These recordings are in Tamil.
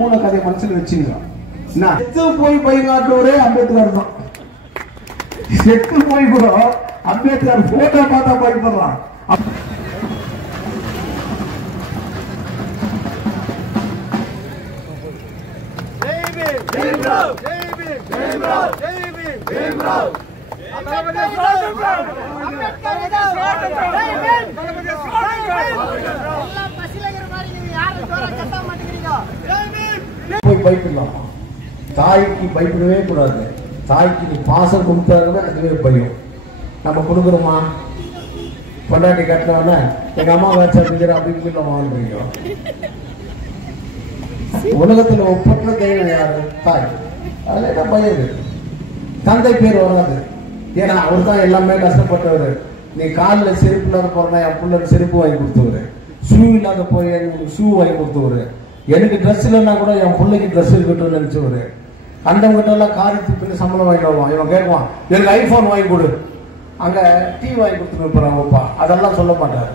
மூல கதை மனசுல வச்சுங்க. செத்து போய் பயங்காட்டுவரே அம்பேத்கர் தான். செத்து போய் கூட அம்பேத்கர் போட்டோ பார்த்தா பயப்படுறான். பயப்படலாம். தாய்க்கு பயப்படவே கூடாது. தாய்க்கு நீ பாசம் கொடுத்தாருன்னா அதுவே பயம். நம்ம கொடுக்குறோமா? பொண்டாட்டி கட்டினவன எங்க அம்மா வேச்சா அப்படின்னு நம்ம வாழ்றீங்க. உலகத்துல ஒப்பற்ற தெய்வம் யாரு? தாய். அதுல என்ன பயம் இருக்கு? தந்தை பேர் வராது. ஏன்னா அவர் தான் எல்லாமே கஷ்டப்பட்டவர். நீ காலில் செருப்பு இல்லாத போறனா என் பிள்ளை செருப்பு வாங்கி கொடுத்தவரு, ஷூ இல்லாத போய் எனக்கு ஷூ வாங்கி கொடுத்தவரு, எனக்கு ட்ரெஸ் இல்லைன்னா கூட என் பிள்ளைக்கு ட்ரெஸ் இருக்கட்டும் நினைச்சவரு. கண்டவங்கிட்ட எல்லாம் காரி துப்பின்னு சம்பளம் வாங்கிட்டு வருவான். இவன் கேட்குவான், எனக்கு ஐபோன் வாங்கி கொடு, அங்க டிவி வாங்கி கொடுத்துட்டு இருப்பாங்க அப்பா. அதெல்லாம் சொல்ல மாட்டாரு.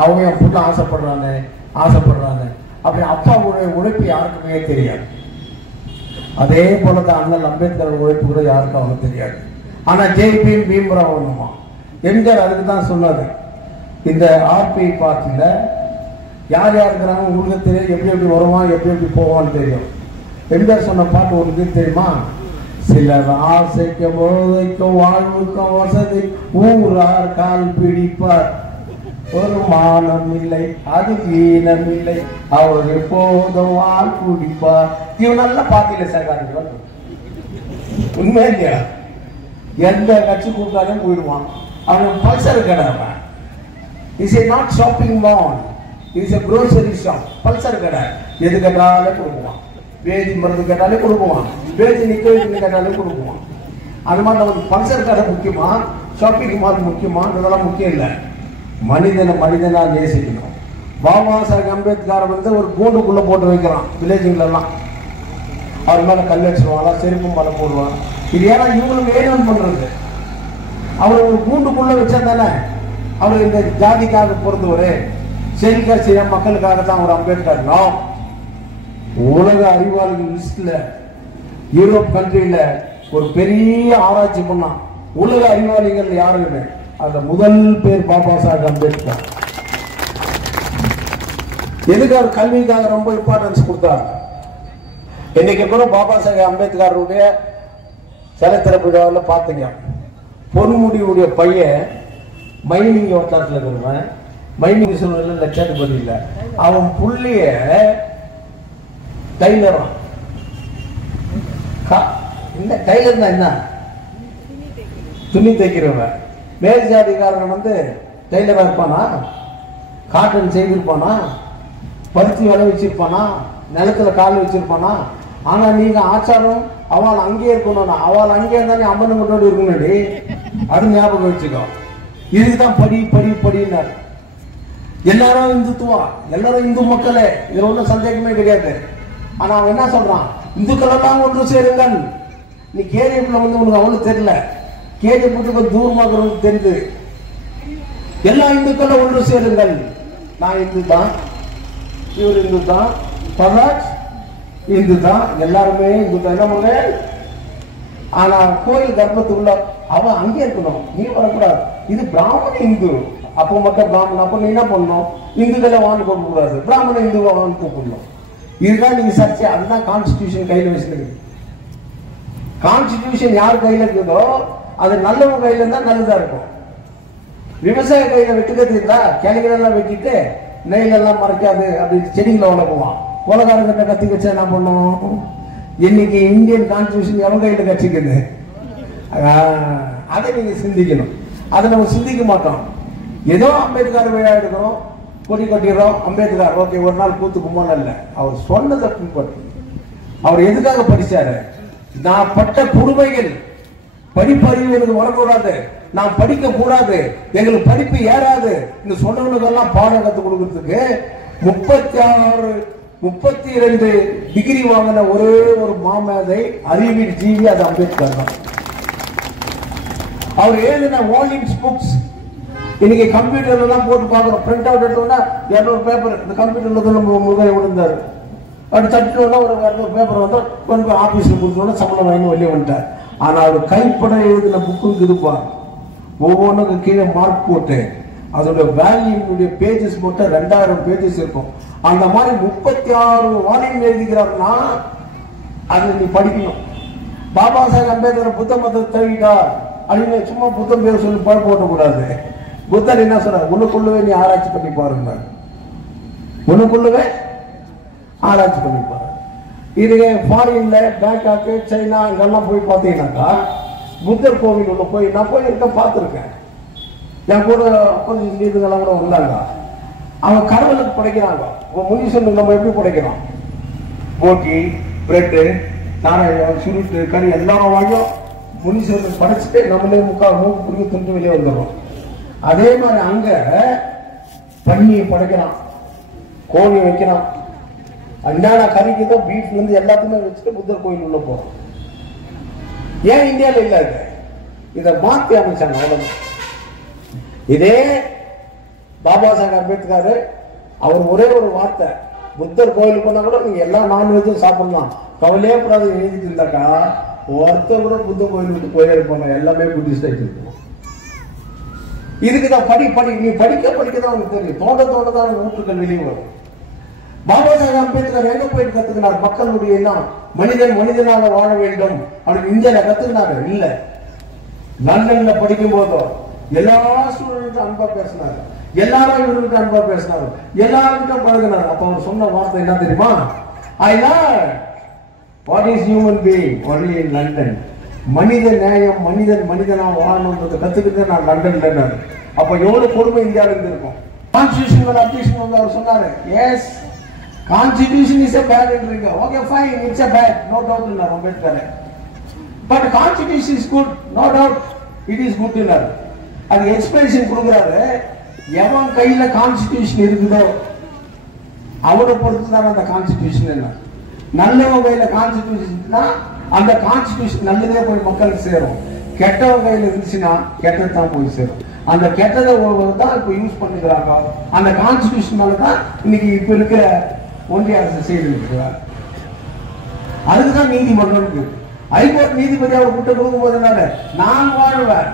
அவங்க என் பிள்ளை ஆசைப்படுறானே ஆசைப்படுறானே. அப்படி அப்பாவுடைய உழைப்பு யாருக்குமே தெரியாது. அதே போலதான் அண்ணல் அம்பேத்கர் உழைப்பு கூட யாருக்கும் அவனுக்கு தெரியாது. ஆனா ஜேபி பீம்ராவ் ஒண்ணுமா எம்ஜிஆர் அதுக்கு தான் சொன்னாரு. இந்த ஆர்பி பார்ட்டியில யார் யார் இருக்கிறாங்க உங்களுக்கு தெரியும், எப்படி எப்படி வருவான் எப்படி எப்படி போவான்னு தெரியும். எம்ஜிஆர் சொன்ன பாட்டு உங்களுக்கு தெரியுமா? சிலர் ஆசைக்கும் போதைக்கும் வாழ்வுக்கும் வசதி ஊரார் கால் பிடிப்பார், ஒரு மானம் இல்லை அது வீணம் இல்லை அவர் எப்போதும் வாழ் குடிப்பார். இவன் நல்ல பாட்டியில சேர்க்காதீங்க. உண்மை இல்லையா? எந்த கட்சி கூட்டாலும் போயிடுவான். அவன் பல்சர் கடை. Is a not shopping mall, is a grocery shop. Pulsar கடை. எது கேட்டாலே கொடுக்குவான். வேதி மருந்து கேட்டாலே கொடுக்குவான். வேதி நிக்க வைக்கணும் கேட்டாலே கொடுக்குவான். அது மாதிரி நமக்கு பல்சர் கடை முக்கியமா, ஷாப்பிங் மால் முக்கியமா? இதெல்லாம் முக்கியம் இல்லை. மனிதனை மனிதனா நேசிக்கணும். பாபா சாஹேப் அம்பேத்கர் வந்து ஒரு கூண்டுக்குள்ள போட்டு வைக்கிறான் வில்லேஜுங்கள எல்லாம். அவர் மேல கல் வச்சிருவாங்களா, செருப்பு மேல போடுவான். இது ஏன்னா இவங்களுக்கு வேணும் பண்றது. அவர் ஒரு கூண்டுக்குள்ள வச்சா தானே அவர் இந்த ஜாதிக்காக பிறந்தவரு, செல்க செய்ய மக்களுக்காக தான் அவர் அம்பேத்கர். உலக அறிவாளிகள் லிஸ்ட்ல யூரோப் கண்ட்ரியில ஒரு பெரிய ஆராய்ச்சி பண்ணான். உலக அறிவாளிகள் யாருமே அதுல முதல் பேர் பாபா சாஹேப் அம்பேத்கர். எதுக்கு அவர் கல்விக்காக ரொம்ப இம்பார்ட்டன்ஸ் கொடுத்தார். இன்னைக்கு கூட பாபா சாஹேப் அம்பேத்கருடைய சரித்திர விழாவில் பார்த்தீங்க. பொன்முடியுடைய பையன் மைனிங் வட்டாரத்தில் இருக்கிறவன், மைனிங் சூழ்நிலை லட்சாதிபதி இல்லை, அவன் புள்ளிய டைலரான். இந்த டைலர் என்ன? துணி தைக்கிறவன். மேல் ஜாதிக்காரன் வந்து டைலரா இருப்பானா? காட்டன் செய்திருப்பானா? பருத்தி வலை வச்சிருப்பானா? நிலத்துல கால் வச்சிருப்பானா? ஆனா நீங்க ஆச்சாரம் அவள் அங்கேயே இருக்கணும். அவள் அங்கே இருந்தாலே அம்மன் மட்டும் இருக்கணும். அது ஞாபகம் வச்சுக்கோ. இதுக்குதான் படி படி படினார். எல்லாரும் இந்துத்துவா, எல்லாரும் இந்து மக்களே, இதுல ஒன்றும் சந்தேகமே கிடையாது. ஆனா அவன் என்ன சொல்றான்? இந்துக்கள் எல்லாம் ஒன்று சேருங்கள். நீ கேரியப்ல வந்து உனக்கு அவனுக்கு தெரியல, கேரியப்புக்கு தூரமாக தெரிந்து எல்லா இந்துக்களும் ஒன்று சேருங்கள். நான் இந்து தான், இவர் இந்து தான், பராஜ் இந்து தான், எல்லாருமே இந்து தான். என்ன பண்ண? ஆனா கோயில் கர்ப்பத்துக்குள்ள அவன் அங்கே இருக்கணும், நீ வரக்கூடாது. இது பிராமண இந்து. அப்போ மட்டும் பிராமணன். அப்ப நீ என்ன பண்ணணும்? இந்துக்களை வாங்க போக கூடாது, பிராமண இந்துவை வாங்க கூப்பிடணும். இதுதான் நீங்க சர்ச்சை. அதுதான் கான்ஸ்டிடியூஷன் கையில வச்சிருக்கு. கான்ஸ்டிடியூஷன் யார் கையில இருக்குதோ அது நல்லவங்க கையில இருந்தா நல்லதா இருக்கும். விவசாய கையில வெட்டுக்கிறது இருந்தா கிளைகள் எல்லாம் வெட்டிட்டு நெல் எல்லாம் மறைக்காது அப்படின்னு செடிகளை வளர்க்குவான். உலகாரங்கிட்ட கத்தி வச்சா என்ன பண்ணும்? இன்னைக்கு இந்தியன் கான்ஸ்டிடியூஷன் எவன் கையில கட்சிக்குது? அதை நீங்க சிந்திக்கணும். அதை நம்ம சிந்திக்க மாட்டோம். ஏதோ அம்பேத்கர் விழா எடுக்கிறோம், கொடி கட்டிடுறோம், அம்பேத்கர் ஓகே ஒரு நாள் கூத்து கும்பல் இல்ல. அவர் சொன்னதை பின்பற்று. அவர் எதுக்காக படிச்சாரு? நான் பட்ட கொடுமைகள், படிப்பறிவு எனக்கு வரக்கூடாது, நான் படிக்க கூடாது, எங்களுக்கு படிப்பு ஏறாது, இந்த சொன்னவனுக்கெல்லாம் பாடம் கற்றுக் கொடுக்கறதுக்கு 32 டிகிரி வாங்கின ஒரே ஒரு மாமேதை அறிவியல் ஜீவி அது அம்பேத்கர் தான். அவர் எழுதின வால்யூம்ஸ் புக்ஸ் இன்னைக்கு கம்ப்யூட்டர்ல எல்லாம் போட்டு பார்க்கிறோம். பிரிண்ட் அவுட் எடுத்தோம்னா 200 பேப்பர் இந்த கம்ப்யூட்டர்ல தான் நம்ம முதல் விழுந்தாரு. அப்படி தட்டினோன்னா ஒரு பேப்பர் வந்து கொண்டு போய் ஆஃபீஸில் கொடுத்தோன்னா சம்பளம் வாங்கி வெளியே வந்துட்டார். ஆனால் அவர் கைப்பட எழுதின புக்கும் இருப்பார். ஒவ்வொன்றுக்கு கீழே மார்க் போட்டு அதோட வேல்யூனுடைய பேஜஸ் மட்டும் 2000 பேஜஸ் இருக்கும். அந்த மாதிரி 36 வால்யூம் எழுதிக்கிறாருன்னா அதை நீ படிக்கணும். பாபா சாஹேப் அம்பேத்கர் புத்த மதத்தை தழுவிட்டா அப்படின்னு சும்மா புத்தம் பேர் சொல்லி போட்டக்கூடாது. புத்தர் என்ன சொல்றாரு? உனக்குள்ளவே நீ ஆராய்ச்சி பண்ணி பாருங்க, உனக்குள்ளவே ஆராய்ச்சி பண்ணி பாரு. இதுவே ஃபாரின்ல பேங்காக்கு சைனா இங்கெல்லாம் போய் பார்த்தீங்கன்னாக்கா புத்தர் கோவில் உள்ள போய் நான் போய் இருக்க பார்த்துருக்கேன். என் கூட கொஞ்சம் இதுங்கெல்லாம் கூட வந்தாங்க. அவங்க கடவுளுக்கு படைக்கிறாங்க. முனிசனுக்கு நம்ம எப்படி படைக்கிறோம்? போட்டி, பிரெட்டு, நாணயம், சுருட்டு, கறி எல்லாரும் வாங்கியும் முனிசனுக்கு படைச்சிட்டு நம்மளே மூக்கு குறுக்கி துண்டு வெளியே வந்துடுறோம். அதே மாதிரி அங்க பன்னியை படைக்கிறான், கோழி வைக்கிறான், அஞ்சான கறிக்குதோ பீஃப்ல இருந்து எல்லாத்தையுமே வச்சுட்டு புத்தர் கோயில் உள்ள போறோம். ஏன் இந்தியாவில் இல்ல? இதை மாத்தி அமைச்சாங்க. அவ்வளவு. இதே பாபா சாஹேப் அம்பேத்கர் அவர் ஒரே ஒரு வார்த்தை, புத்தர் கோயிலுக்கு போனா கூட நீங்க எல்லா நான்வெஜும் சாப்பிடலாம், கவலையே கூடாது எழுதிட்டு இருந்தாக்கா ஒருத்தர் கூட புத்த கோயில் விட்டு போயிருப்பாங்க. எல்லாமே புத்திஸ்ட் ஆயிட்டு. இதுக்குதான் படி நீ படிக்கதான் உனக்கு தெரியும். தோண்டதான் நூற்றுக்கள் வெளியே வரும். பாபா சாஹேப் அம்பேத்கர் எங்க போயிட்டு கத்துக்கினார்? மக்களுடைய எல்லாம் மனிதனாக வாழ வேண்டும் அப்படின்னு இந்தியால கத்துக்கினாரு இல்ல. லண்டன்ல படிக்கும் போதோ எல்லா ஸ்டூடெண்ட்டும் அன்பா பேசினாரு, எல்லாரும் இவருக்கு அன்பா பேசினாரு, எல்லாருக்கும் பழகினாரு. அப்ப அவர் சொன்ன வார்த்தை என்ன தெரியுமா? I learn what is human being only in London. மனித நேயம், மனிதனா வாழணும்ன்றதை கத்துக்கிட்டு நான் லண்டன்ல. அப்ப எவ்வளவு கொடுமை இந்தியாவில இருந்து இருக்கும். கான்ஸ்டிடியூஷன் அப்ளிகேஷன் வந்து அவர் சொன்னாரு, S Constitution is a bad entry. Okay, fine, it's a bad, no doubt in our Ambedkar. But Constitution is good, no doubt, it is good in our. அது எக்ஸ்பிளேஷன் கொடுக்குறாரு. எவன் கையில கான்ஸ்டிடியூஷன் இருக்குதோ அவரை பொறுத்து தான் அந்த கான்ஸ்டிடியூஷன். என்ன நல்லவன் கையில கான்ஸ்டிடியூஷன் அந்த கான்ஸ்டிடியூஷன் நல்லதே போய் மக்களுக்கு சேரும். கெட்டவன் கையில இருந்துச்சுன்னா கெட்டது தான் போய் சேரும். அந்த கெட்டதை தான் இப்ப யூஸ் பண்ணிக்கிறாங்க. அந்த கான்ஸ்டிடியூஷனால தான் இன்னைக்கு இப்ப இருக்கிற ஒன்றிய அரசு செய்திருக்கிறார். அதுக்குதான் நீதிமன்றம் இருக்கு. ஹைகோர்ட் நீதிபதி அவர் கூட்ட கொடுக்கும் போது நான் வாழ்வேன்,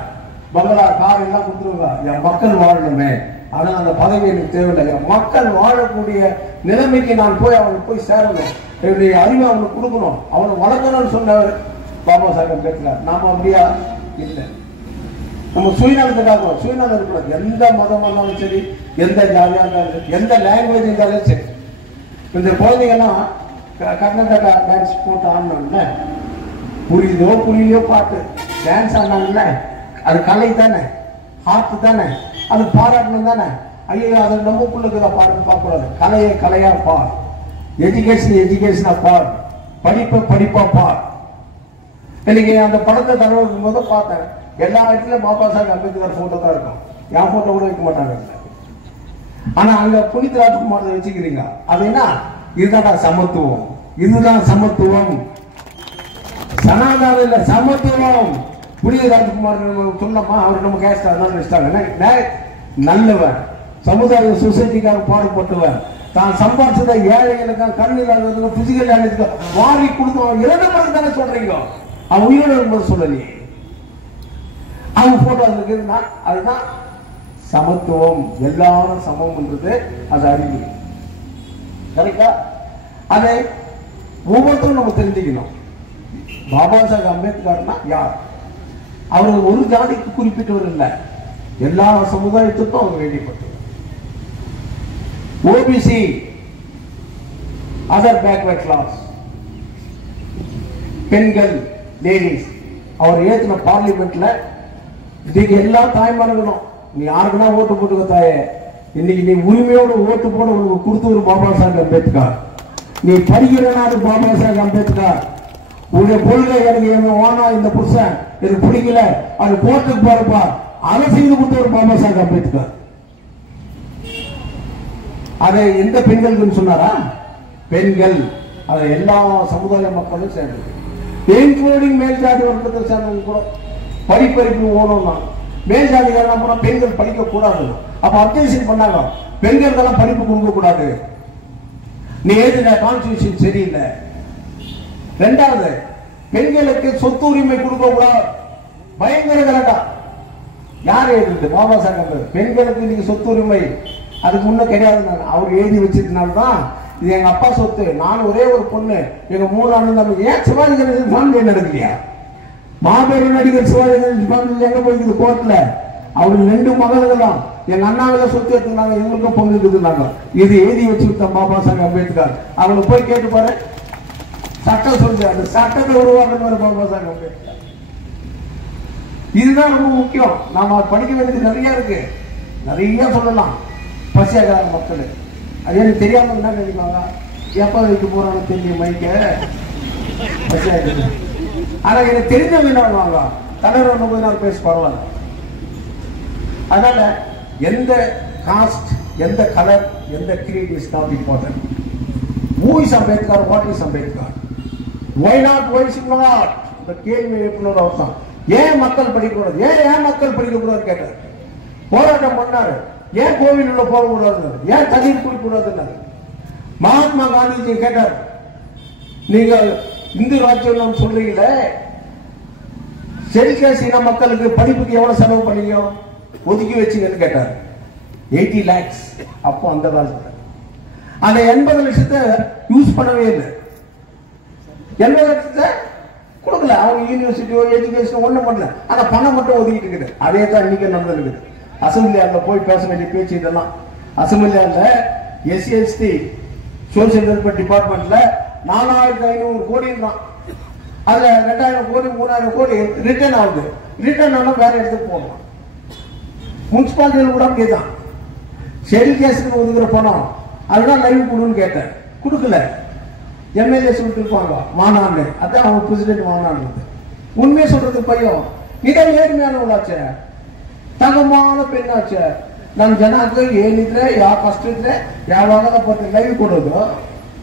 பங்களா கார் எல்லாம் கொடுத்துருவேன், என் மக்கள் வாழணுமே, ஆனா அந்த பதவி எனக்கு தேவையில்லை, என் மக்கள் வாழக்கூடிய நிலைமைக்கு நான் போய் அவனுக்கு போய் சேரணும், என்னுடைய அறிவை அவனுக்கு கொடுக்கணும், அவனை வளர்க்கணும்னு சொன்னவர் பாபா சாஹேப் அம்பேத்கர். நாம அப்படியா இல்லை. நம்ம சுயநலத்துக்காக சுயநலம் இருக்கக்கூடாது. எந்த மதம் இருந்தாலும் சரி, எந்த ஜாதியா இருந்தாலும் சரி, எந்த லாங்குவேஜ் இருந்தாலும் சரி. இந்த குழந்தைங்கெல்லாம் கர்நாடகா டான்ஸ் போட்டு ஆடினாங்கல்ல, புரியலையோ பாட்டு டான்ஸ் ஆடினாங்கல்ல, அது கலை தானே, ஆர்ட் தானே, அது பாராட்டணும் தானே. ஐயோ அதை நம்ம பிள்ளைக்கு பாட்டு பார்க்கக்கூடாது. கலையா பார், எஜுகேஷனா பார், படிப்பா பார். இன்னைக்கு அந்த படத்தை தரவும் போது பார்த்தேன், எல்லா இடத்துலயும் பாபா சாஹேப் அம்பேத்கர் போட்டோ தான் இருக்கும். என் போட்டோ கூட வைக்க மாட்டாங்க. ஆனா அங்க புனித் ராஜ்குமார் வச்சுக்கிறீங்க. அது என்ன? இதுதான் சமத்துவம், இதுதான் சமத்துவம். சனாதனம் இல்ல, சமத்துவம். புனித் ராஜ்குமார் சொன்னமா அவர் நம்ம கேஸ்ட் அதனால வச்சிட்டாங்க. நல்லவன், சமுதாய சொசைட்டிக்காக பாடுபட்டவன், தான் சம்பாதிச்சத ஏழைகளுக்கு, கண் இல்லாதவங்க, பிசிக்கல் டேமேஜ் வாரி கொடுத்தவன் இறந்த பிறகு தானே சொல்றீங்க. அவன் உயிரோடு இருக்கும்போது சொல்லலையே. அவங்க போட்டோ அதுக்கு இருந்தா அதுதான் சமத்துவம். எல்லாரும் சமம்ன்றது அது அறிவு. கரெக்டா? அதை ஒவ்வொருத்தரும் நம்ம தெரிஞ்சுக்கணும். பாபா சாஹேப் அம்பேத்கர்னா யார்? அவர் ஒரு ஜாதிக்கு குறிப்பிட்டவர் இல்லை, எல்லா சமுதாயத்துக்கும் அவர் வேண்டிப்பட்டவர். ஓபிசி, அதர் பேக்வர்ட் கிளாஸ், பெண்கள், லேடிஸ், அவர் ஏற்றின பார்லிமெண்ட்ல இன்னைக்கு எல்லா தாய்மார்களும் நீ யாருக்குன்னா ஓட்டு போட்டுக்க தாயே, இன்னைக்கு நீ உரிமையோடு ஓட்டு போட உனக்கு கொடுத்து ஒரு பாபா சாஹேப் அம்பேத்கர். நீ படிக்கிறனாரு பாபா சாஹேப் அம்பேத்கர். உன்னுடைய கொள்கை எனக்கு என்ன வானா, இந்த புருஷன் எனக்கு பிடிக்கல, அது கோர்ட்டுக்கு போறப்பா, அதை செய்து கொடுத்த ஒரு பாபா சாஹேப் அம்பேத்கர். அதை எந்த பெண்களுக்கு சொன்னாரா? பெண்கள், அதை எல்லா சமுதாய மக்களும் சேர்ந்தது, இன்க்ளூடிங் மேல் ஜாதி வர்க்கத்தை சேர்ந்தவங்க கூட. படிப்பறிப்பு ஓணும்னா மேல் ஜாதிகாரன் போனா பெண்கள் படிக்க கூடாது. அப்ப அப்ஜெக்ஷன் பண்ணாங்க, பெண்களுக்கெல்லாம் படிப்பு கொடுக்க கூடாது. நீ எழுதின கான்ஸ்டிடியூஷன் சரியில்லை. இரண்டாவது, பெண்களுக்கு சொத்து உரிமை கொடுக்க கூடாது, பயங்கர கலட்டா. யார் எழுதுது? பாபா சாஹேப். பெண்களுக்கு நீங்க சொத்து உரிமை அதுக்கு முன்ன கிடையாது. அவர் எழுதி வச்சிருந்தனால்தான் இது எங்க அப்பா சொத்து, நான் ஒரே ஒரு பொண்ணு, எங்க 3 அண்ணன் தம்பி. ஏன் சிவாஜி கணேசன் ஃபேமிலி நடக்கலையா? மாபெரும் நடிகர் சிவாஜி கணேசன் ஃபேமிலி எங்க போயிருக்குது? கோர்ட்ல. அவருக்கு 2 மகள்களும் எங்க அண்ணாவில சொத்து எடுத்துனாங்க, எங்களுக்கும் பங்கு இருக்குதுனாங்க. இது எழுதி வச்சுக்கிட்ட பாபா சாஹேப் அம்பேத்கர். அவங்களை போய் கேட்டு பாரு, சட்டம் சொல்லுது. அந்த சட்டத்தை உருவாக்குற பாபா சாஹேப் அம்பேத்கர். இதுதான் ரொம்ப முக்கியம். நாம படிக்க வேண்டியது நிறைய இருக்கு, நிறைய சொல்லலாம். பசியாகிறாங்க மக்கள். அது எனக்கு தெரியாம என்ன நினைப்பாங்க, எப்ப வைக்க போறாங்க தெரியும் மைக்க பசியாகிறது. ஆனா எனக்கு தெரிஞ்சவங்க என்ன பண்ணுவாங்க, தலைவர் ஒன்று போய் நான் பேச பரவாயில்ல. அதனால எந்த காஸ்ட், எந்த கலர், எந்த creed is not important. Who is Ambedkar? What is Ambedkar? Why not? Why should not? இந்த கேள்வி எழுப்பினோட அவசியம். ஏன் மக்கள் படிக்கக்கூடாது, ஏன் மக்கள் படிக்கக்கூடாது கேட்டார். போராட்டம் பண்ணாரு. ஏன் கோவில் உள்ள போகக்கூடாது, ஏன் தண்ணீர் குடிக்கூடாது. மகாத்மா காந்திஜி கேட்டார், நீங்கள் இந்து ராஜ்யம் சொல்றீங்களே, செல்கேஸ் இன மக்களுக்கு படிப்புக்கு எவ்வளவு செலவு பண்ணீங்க, ஒதுக்கி வச்சுங்கன்னு கேட்டார். 80 lakhs. அப்போ அந்த காலத்துல அந்த 80 லட்சத்தை யூஸ் பண்ணவே இல்லை. 80 லட்சத்தை கொடுக்கல. அவங்க யூனிவர்சிட்டியோ எஜுகேஷன் ஒண்ணும் பண்ணல. ஆனா பணம் மட்டும் ஒதுக்கிட்டு இருக்குது. அதே தான் இன்னைக்கு நடந்துருக்குது. அசம்பிளி ஹால்ல போய் பேச வேண்டிய பேச்சு இதெல்லாம். அசம்பிளி ஹால்ல SC/ST சோசியல் வெல்ஃபேர் டிபார்ட்மெண்ட்ல 4500 கோடி தான். அதுல 2000 கோடி 3000 கோடி ரிட்டர்ன் ஆகுது. ரிட்டர்ன் ஆனா வேற இடத்துக்கு போகலாம். முனிசிபாலிட்டியில் கூட அப்படியேதான். ஷெடியூல் கேஸ்க்கு ஒதுக்குற பணம் அதுதான் லைவ் கொடுன்னு கேட்டேன், கொடுக்கல. MLA சொல்லிட்டு இருப்பாங்க வானான்னு, அதான் அவங்க பிரசிடென்ட் வானான்னு. உண்மையை சொல்றது பையன் இதை நேர்மையானவளாச்ச, ತಗಮಾನ ಪೆನ್ನಾಚ ನಮ್ಮ ಜನಕ್ಕೆ ಏನಿದ್ರೆ ಯಾವ ಕಷ್ಟ ಇದ್ರೆ ಯಾವಾಗ ಪತ್ತೆ ಲೈವ್ ಕೊಡೋದು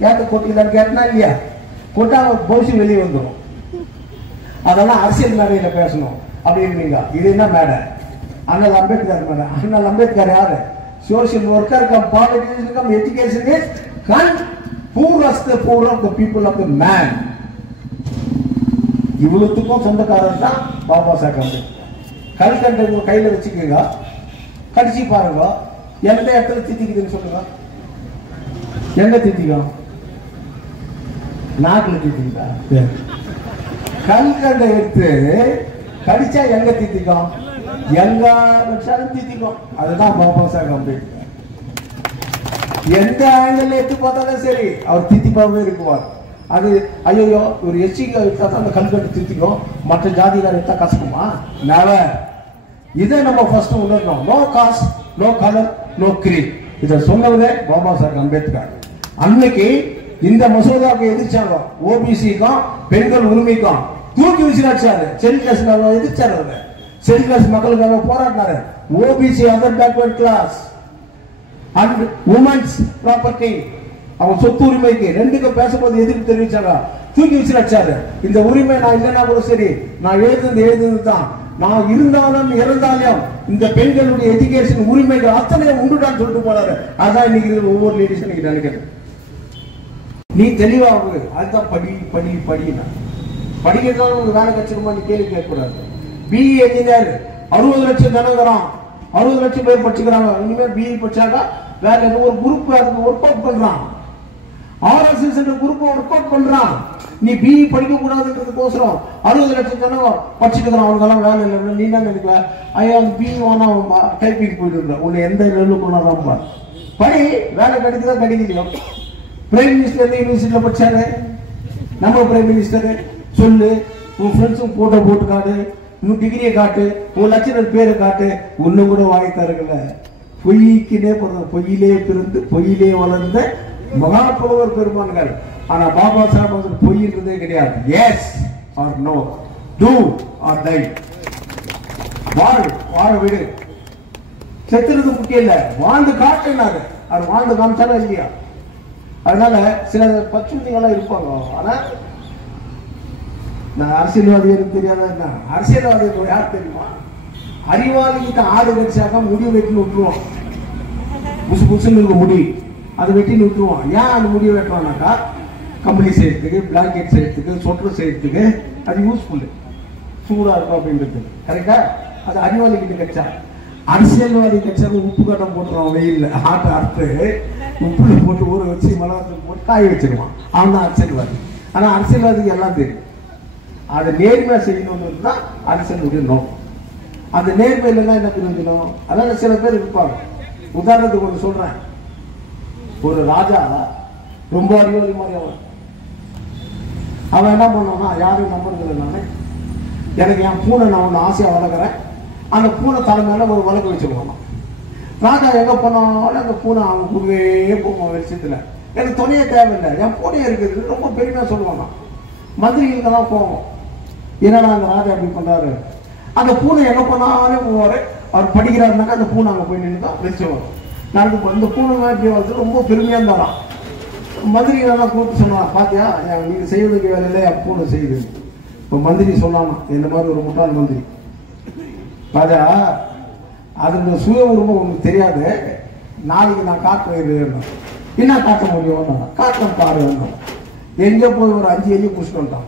ಯಾಕೆ ಕೊಟ್ಟಿಲ್ಲ ಅಂತ கேட்டனா இல்லையா? ಕೊಟ್ಟ ಭವಿಷ್ಯ வெளியே வந்துடும். அதெல்லாம் அரசியல் மேடையில பேசணும் அப்படின்னீங்க. இது என்ன மேடை? அண்ணல் அம்பேத்கர் மேடை. அண்ணல் அம்பேத்கர் யாரு? Social worker cum politician cum education is gun poorest poor of the people of the man. இவ்வளவுக்கும் சொந்தக்காரர் தான் பாபா சாஹேப் அம்பேத்கர். கல்கண்டை உங்க கையில வச்சுக்கோங்க, கடிச்சு பாருங்க, எந்த இடத்துல தித்திக்குதுன்னு சொல்லுங்க. எங்க தித்திக்கும்? நாக்குல தித்திக்குதா? கல்கண்டை எடுத்து கடிச்சா எங்க தித்திக்கும்? எங்க வச்சாலும் தித்திக்கும். அதுதான் பாபா சாஹேப் அம்பேத்கர். எந்த ஆங்கிள் எடுத்து பார்த்தாலும் சரி அவர் தித்திப்பாவே இருக்குவார். அது ஐயோ ஒரு எஸ்சிக்கு எடுத்தா தான் அந்த கல்கண்டு தித்திக்கும், மற்ற ஜாதிகார எடுத்தா கஷ்டமா? நெவர். இதை நம்ம ஃபர்ஸ்ட் உணரணும். No caste, no colour, no creed. இதை சொன்னவரே பாபா சாஹேப் அம்பேத்கர். அன்னைக்கு இந்த மசோதாவுக்கு எதிர்ச்சாங்க. ஓபிசிக்கும் பெண்கள் உரிமைக்கும் தூக்கி விசிறாச்சாரு. ஷெட்யூல் காஸ்ட் எதிர்ச்சாரு. அவர் ஷெட்யூல் காஸ்ட் மக்களுக்காக போராடினாரு. OBC other backward class and women's property, அவங்க சொத்து உரிமைக்கு ரெண்டுக்கும் பேசும்போது எதிர்ப்பு தெரிவிச்சாங்க. தூக்கி விசிறாச்சாரு. இந்த உரிமை நான் இல்லைன்னா கூட சரி, நான் எழுதுனது தான், நான் இருந்தாலும் இறந்தாலும் இந்த பெண்களுடைய எஜுகேஷன் உரிமைகள் அத்தனை உண்டுதான் சொல்லிட்டு போறாரு. அதான் இன்னைக்கு ஒவ்வொரு லேடிஸும் இன்னைக்கு நினைக்கிறேன். நீ தெளிவாகு, அதுதான் படி படி படினா படிக்கிறதால உங்களுக்கு வேலை கிடைச்சிருமா? நீ கேள்வி கேட்கக்கூடாது. பிஇ என்ஜினியர் 60 லட்சம் ஜனங்கிறான், 60 லட்சம் பேர் படிச்சுக்கிறாங்க. இனிமேல் பிஇ படிச்சாக்கா வேற ஒரு குரூப் அதுக்கு ஒர்க் அவுட் பண்றான். RSS குரூப் ஒர்க் அவுட் பண்றான். நீ பிஇ படிக்க கூடாதுன்றதுக்கோசரம் 60 லட்சம் ஜனம் படிச்சுட்டு இருக்கிறான். அவனுக்கெல்லாம் வேலை இல்லை. நீ என்ன நினைக்கல? ஐயா பிஇ வானா டைப்பிங் போயிட்டு இருந்த உன்னை எந்த லெவலுக்கு கொண்டாதான் படி, வேலை கிடைக்குதா கிடைக்கலையோ. பிரைம் மினிஸ்டர் யூனிவர்சிட்டியில படிச்சாரு. நம்ம பிரைம் மினிஸ்டர் சொல்லு, உன் ஃப்ரெண்ட்ஸும் போட்டோ போட்டு காட்டு, உன் டிகிரியை காட்டு, உன் லட்சணர் பேரை காட்டு. ஒண்ணு கூட வாங்கி தருகல. பொய்க்குனே பிறந்த, பொய்யிலே பிறந்து பொய்யிலே வளர்ந்த மகா புலவர் பெருமான்கள். ஆனா பாபா சாஹேப் பொய்ன்றதே கிடையாது. Yes or no, do or die. வாழ விடு. செத்துறது முக்கியம் இல்ல, வாழ்ந்து காட்டினாரு. அவர் வாழ்ந்து காமிச்சாலும் இல்லையா? அதனால சில பச்சுத்திகளாம் இருப்பாங்க. ஆனா நான் அரசியல்வாதி எனக்கு தெரியாத. அரசியல்வாதி யார் தெரியுமா? அறிவாளிக்கு ஆடு வச்சாக்கா முடி வைக்கணும் விட்டுருவோம். புசு புசுன்னு இருக்க முடி. அதை வெட்டின்னு விட்டுருவோம். ஏன் அந்த முடிவை வெட்டுறானாக்கா கம்பளி செய்யறதுக்கு, பிளாங்கெட் செய்யறதுக்கு, சொட்டர் செய்யறதுக்கு அது யூஸ்ஃபுல்லு, சூடாக இருக்கும் அப்படின்றது. கரெக்டா? அது அறிவாளி கிட்ட கட்சா. அரசியல்வாதி கட்சாங்க உப்பு கட்டம் போட்டுருவான் வெயில்ல, ஆட்டை அறுத்து உப்புல போட்டு ஊற வச்சு மிளகாத்தூள் போட்டு காய வச்சிருவான். அவன் தான் அரசியல்வாதி. ஆனா அரசியல்வாதிக்கு எல்லாம் தெரியும். அதை நேர்மையா செய்யணும்னு தான் அரசியல் நோக்கம். அந்த நேர்மையில தான் என்ன புரிஞ்சுக்கணும். அதனால சில பேர் இருப்பாங்க. உதாரணத்துக்கு ஒன்று சொல்றேன். ஒரு ராஜா ரொம்ப அறிவாளி மாதிரி அவன் என்ன பண்ணான்னா, யாரும் நம்புறது நானே, எனக்கு என் பூனை நான் ஒன்று ஆசையா வளர்க்குறேன், அந்த பூனை தலைமையில ஒரு வழக்கு வச்சுக்கணும். ராஜா எங்க போனாலும் அந்த பூனை அவங்க கூடவே போவோம் வெளிச்சத்துல. எனக்கு துணையே தேவையில்லை, என் பூனையே இருக்குது ரொம்ப பெருமையா சொல்லுவாங்க. மந்திரிகளுக்கு தான் போவோம். என்னடா அந்த ராஜா எப்படி பண்றாரு, அந்த பூனை எங்க போனாலும் போவாரு. அவர் படிக்கிறாருனாக்கா அந்த பூனை அங்கே போய் நின்று தான் வெளிச்சம் வரும். நான் இந்த பூனை எப்படி வந்து ரொம்ப பெருமையா இருந்தாராம். மந்திரிகளெல்லாம் கூப்பிட்டு சொன்னாங்க, பாத்தியா நீங்க செய்வதுக்கு வேலையில என் பூனை செய்யுது. இப்போ மந்திரி சொன்னாமா, இந்த மாதிரி ஒரு முட்டாள் மந்திரி, ராஜா அதோட சுய உரிமை உங்களுக்கு தெரியாது, நாளைக்கு நான் காட்டுறேன். என்ன காட்ட முடியும்? காட்டுறேன் பாரு. எங்க போய் ஒரு 5 எலி புடிச்சுட்டு வந்துட்டான்.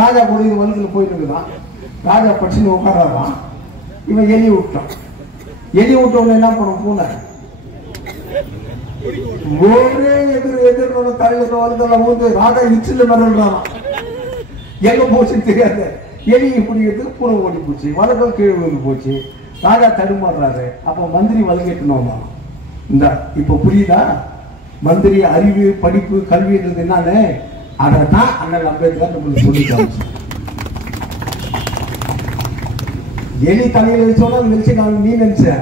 ராஜா கூட இது வழியில் போயிட்டு இருக்குதான். ராஜா படிச்சுன்னு உட்காரான். இவன் எலி விட்டான். எலி விட்டவன என்ன பண்ணும் பூனை, ஒரே எதிர்ப்பு தலைவர் வந்து வந்து ராஜா இச்சில் மறந்துறான். எங்க போச்சுன்னு தெரியாது. எலி இப்படி எடுத்து பூனை ஓடி போச்சு, வழக்கம் கீழே விழுந்து போச்சு. ராஜா தடுமாறுறாரு. அப்ப மந்திரி வழங்கிட்டுனோம். இந்த இப்ப புரியுதா? மந்திரி அறிவு, படிப்பு, கல்வின்றது என்னன்னு அதான் அண்ணல் அம்பேத்கர் நம்மளுக்கு சொல்லிட்டாங்க. எலி தலையில வச்சோன்னா அது வெளிச்சு நீ நினைச்ச,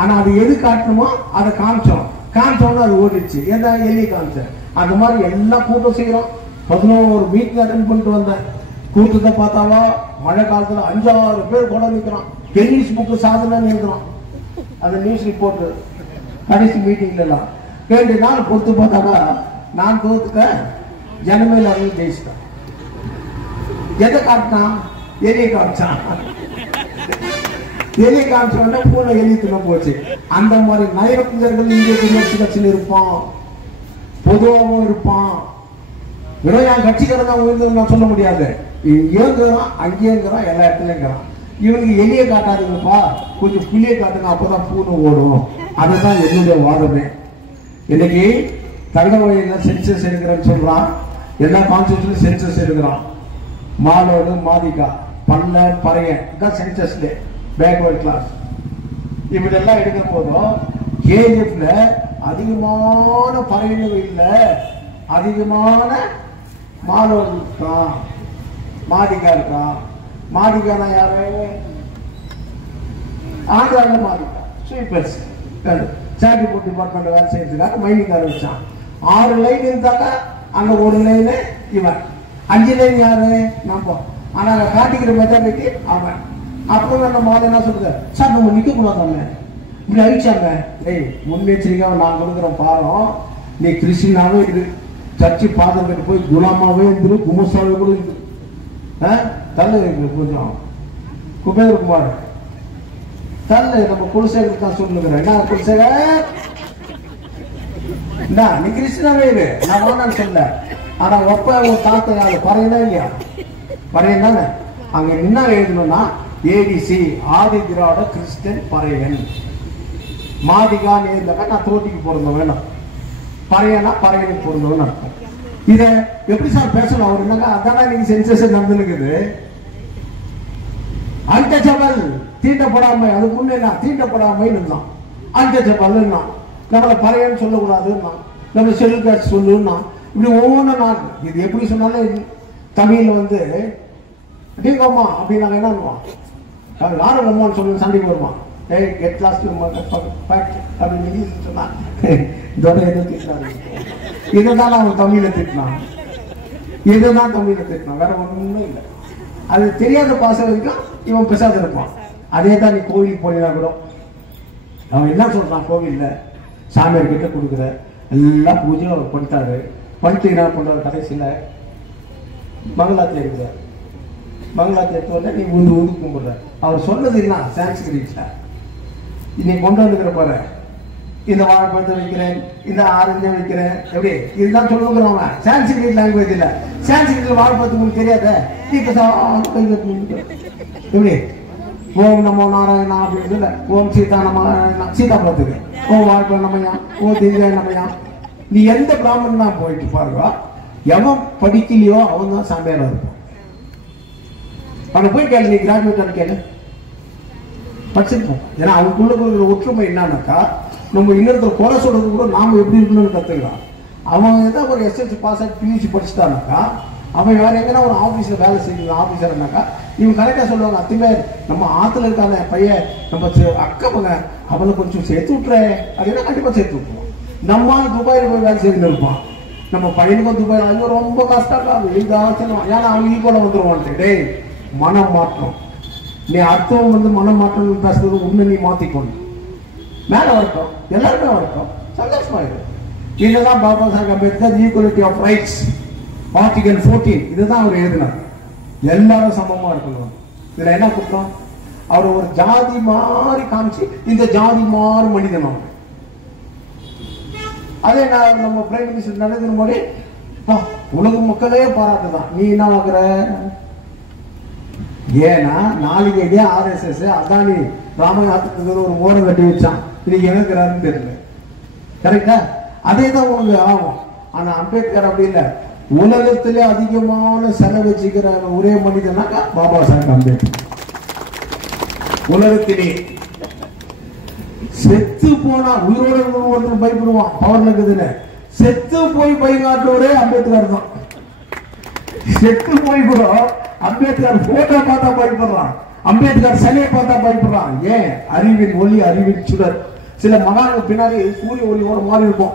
ஆனா அது எது காட்டணுமோ அதை காமிச்சோம். காமிச்சோன்னா அது ஓடிடுச்சு. ஏன்னா எலியை காமிச்சேன். அந்த மாதிரி எல்லாம் கூட்டம் செய்யறோம். 11 மீட்டிங் அட்டன் பண்ணிட்டு வந்தேன். கூட்டத்தை பார்த்தாவா மழை காலத்துல 5-6 பேர் கூட நிற்கிறான். டென்னிஸ் புக்கு சாதனை நிற்கிறான். அந்த நியூஸ் ரிப்போர்ட் கடைசி மீட்டிங்ல எல்லாம் 2 நாள் பொறுத்து பார்த்தாக்கா நான் தோத்துட்டேன், ஜனமேல அறிவு ஜெயிச்சிட்டேன். எதை காட்டினான்? எலியை காமிச்சான். எலியை காமிச்சோன்னா பூனை எலி தின போச்சு. அந்த மாதிரி நயரஞ்சர்கள் இந்திய கம்யூனிஸ்ட் கட்சியில் இருப்பான், பொதுவாகவும் இருப்பான். வெறும் என் கட்சிக்காரன் தான் உயர்ந்து நான் சொல்ல முடியாது. இங்கேங்கிறான், அங்கேங்கிறான், எல்லா இடத்துலங்கிறான். இவனுக்கு எலியை காட்டாதுங்கப்பா, கொஞ்சம் புளியை காட்டுங்க, அப்பதான் பூனை ஓடும். அதுதான் என்னுடைய வாதமே. இன்னைக்கு தங்க வழியில சென்சஸ் எடுக்கிறேன்னு சொல்றான். எல்லா கான்ஸ்டியூஷன்ல சென்சஸ் எடுக்கிறான். மாலோடு, மாதிகா, பல்ல, பறையன் தான் சென்சஸ்ல பேக்வர்ட் கிளாஸ். இப்படி எல்லாம் எடுக்கும் போதும் கேஜிஎஃப்ல அதிகமான பறையனும் இல்லை, அதிகமான மாலோடு இருக்கான், மாதிகா இருக்கான். மாதிகானா யாரு? ஆந்திராவில் மாதிகா ஸ்வீப்பர்ஸ் சாட்டிபோர்ட் டிபார்ட்மெண்ட் வேலை செய்யறதுக்காக மைனிங் ஆரம்பிச்சான். 6 லைன் இருந்தாக்க அங்க 1 லைனு இவன், 5 லைன் யாரு? நம்ம. ஆனா காட்டிக்கிற மெஜாரிட்டி அவன். அப்புறம் நம்ம என்ன சொல்றது, சார் நம்ம நிக்க கூடாதாங்க, இப்படி அழிச்சாங்க. ஏய் முன்னெச்சரிக்கையாக நான் கொடுக்குறேன் பாரம், நீ கிறிஸ்டினாவே இரு, சர்ச்சு பாதம் போய் குலாமாவே இருந்து, குமசாவே கூட இருக்கு. தள்ளு கொஞ்சம் குபேரகுமார் தள்ளு. நம்ம குலசேகர் தான் சொல்லுகிறேன். என்ன குலசேகர், நீ கிறிஸ்டினாவே இரு, நான் வேணான்னு சொல்ல. ஆனா ஒப்ப ஒரு தாத்த யாரு பறையனா இல்லையா? பறையன் தானே. அங்க என்ன எழுதணும்னா ஏடிசி ஆதி திராவிட கிறிஸ்டியன் பறையன். மாதிகான்னு இருந்தாக்கா நான் தோட்டிக்கு பிறந்தவன் வேணும், பறையனா பறையனுக்கு பிறந்தவன் அர்த்தம். இத எப்படி சார் பேசணும்? அவர் என்னங்க அதான நீங்க சென்சஸ் நடந்துருக்குது. அன்டச்சபிள் தீண்டப்படாமை, அதுக்கு முன்னே தீண்டப்படாமை இருந்தான். அன்டச்சபிள் நம்மளை பறையன்னு சொல்லக்கூடாதுன்னா, நம்ம ஷெட்யூல் காஸ்ட் சொல்லுன்னா, இப்படி ஒவ்வொன்றும் நான் இது எப்படி சொன்னாலும் தமிழ்ல வந்து டிங்கம்மா அப்படின்னு நாங்கள் என்ன பண்ணுவோம், யாரும் அம்மான்னு சொல்லி சண்டைக்கு வருவான். ஏய் கெட் லாஸ்ட் அப்படின்னு சொன்னான். இதோட எதை திட்டினாரு? இதைதான் அவன் தமிழ்ல திட்டினான். இதுதான் தமிழ்ல திட்டினான், வேற ஒண்ணும் இல்லை. அது தெரியாத பாச வரைக்கும் இவன் பேசாத இருப்பான். அதே தான் நீ கோவிலுக்கு போனீங்கன்னா கூட அவன் என்ன சொல்றான், கோவில்ல சாமியார் கிட்ட கொடுக்குற எல்லாம் பூஜை அவர் பண்ணிட்டாரு. பண்ணிட்டு என்ன பண்றாரு, கடைசியில மங்களாத்தி எடுக்கிறார். மங்களாத்தி எடுத்தோடனே நீ ஊந்து கும்பிடுற. அவர் சொன்னது என்ன சான்ஸ்கிரிட்ல, இன்னைக்கு கொண்டு வந்துக்கிற பாரு இந்த வாழைப்பழத்தை வைக்கிறேன், இந்த ஆரஞ்சை வைக்கிறேன், எப்படி இதுதான் சொல்லுங்கிறவங்க. சான்ஸ்கிரிட் லாங்குவேஜ் இல்ல, சான்ஸ்கிரிட்ல வாழைப்பழத்துக்கு உங்களுக்கு தெரியாத எப்படி ஓம் நமோ நாராயணா அப்படின்னு இல்ல, ஓம் சீதா நம சீதாபலத்துக்கு ஓம் வாழைப்பழம் நம்மையா, ஓ திவ்யா நம்மையா. நீ எந்த பிராமணன் தான் போயிட்டு பாருங்க, எவன் படிக்கலையோ அவன் தான் சாமியாரா இருப்பான். அவனை போய் கேளு, நீ கிராஜுவேட் கேளு, படிச்சிருப்போம். ஏன்னா அவனுக்குள்ள இருக்கிற ஒற்றுமை என்னன்னாக்கா, நம்ம இன்னொருத்தர் குறை சொல்றது கூட நாம எப்படி இருக்கணும்னு கத்துக்கலாம். அவன் ஏதாவது ஒரு எஸ்எஸ்சி பாஸ் ஆகி பியூசி படிச்சுட்டானாக்கா, அவன் வேற எங்கன்னா ஒரு ஆபீஸ்ல வேலை செய்யணும் ஆபீசர்னாக்கா, இவன் கரெக்டா சொல்லுவாங்க, அத்திமே நம்ம ஆத்துல இருக்கான பையன் நம்ம அக்கா பங்க அவனை கொஞ்சம் சேர்த்து விட்டுற அப்படின்னா கண்டிப்பா சேர்த்து விட்டுருவோம். நம்ம துபாயில போய் வேலை செய்து இருப்பான், நம்ம பையனுக்கும் துபாயில் ஐயோ ரொம்ப கஷ்டம் எழுதாச்சும், ஏன்னா அவன் ஈக்குவலா வந்துருவான். டேய் மனம் மாற்றம், நீ அர்த்தம் வந்து மனம் மாற்றம் பேசுறது உண்மை, நீ மாத்திக்கொண்டு மேல வரட்டும், எல்லாருமே வரட்டும், சந்தோஷமா இருக்கு. இதுதான் Baba Saheb Ambedkar equality of rights article 14 இதுதான் அவர் எழுதினார். எல்லாரும் சமமா இருக்கணும். இதுல என்ன குற்றம்? அவர் ஒரு ஜாதி மாதிரி காமிச்சு இந்த ஜாதி மாதிரி மனிதன் அவர். அதே நான் நம்ம பிரைம் மினிஸ்டர் நரேந்திர மோடி உலக மக்களே பாராட்டுதான், நீ என்ன ஆகுற? ஏன்னா நாளைக்கு இதே RSS அதானி ராமநாதத்துக்கு ஒரு ஓரம் கட்டி வச்சான், இன்னைக்கு எங்கிறாருன்னு தெரியல. கரெக்டா? அதே தான் உங்களுக்கு ஆகும். ஆனா அம்பேத்கர் அப்படி இல்லை, உலகத்திலே அதிகமான செலவழிச்சுக்கிற ஒரே மனிதனாக்கா பாபா சாஹேப் அம்பேத்கர். உலகத்திலே செத்து போனா உயிரோடு ஒருத்தர் பயப்படுவான், பவர்ல இருக்குதுன்னு. செத்து போய் பயங்காட்டுவரே அம்பேத்கர் தான். செத்து போய் கூட அம்பேத்கர் போட்டோ பார்த்தா பயப்படுறான், அம்பேத்கர் சிலையை பார்த்தா பயப்படுறான். ஏன்? அறிவின் ஒளி, அறிவின் சுடர். சில மகான்கள் பின்னாடி சூரிய ஒளி ஒரு மாதிரி இருக்கும்,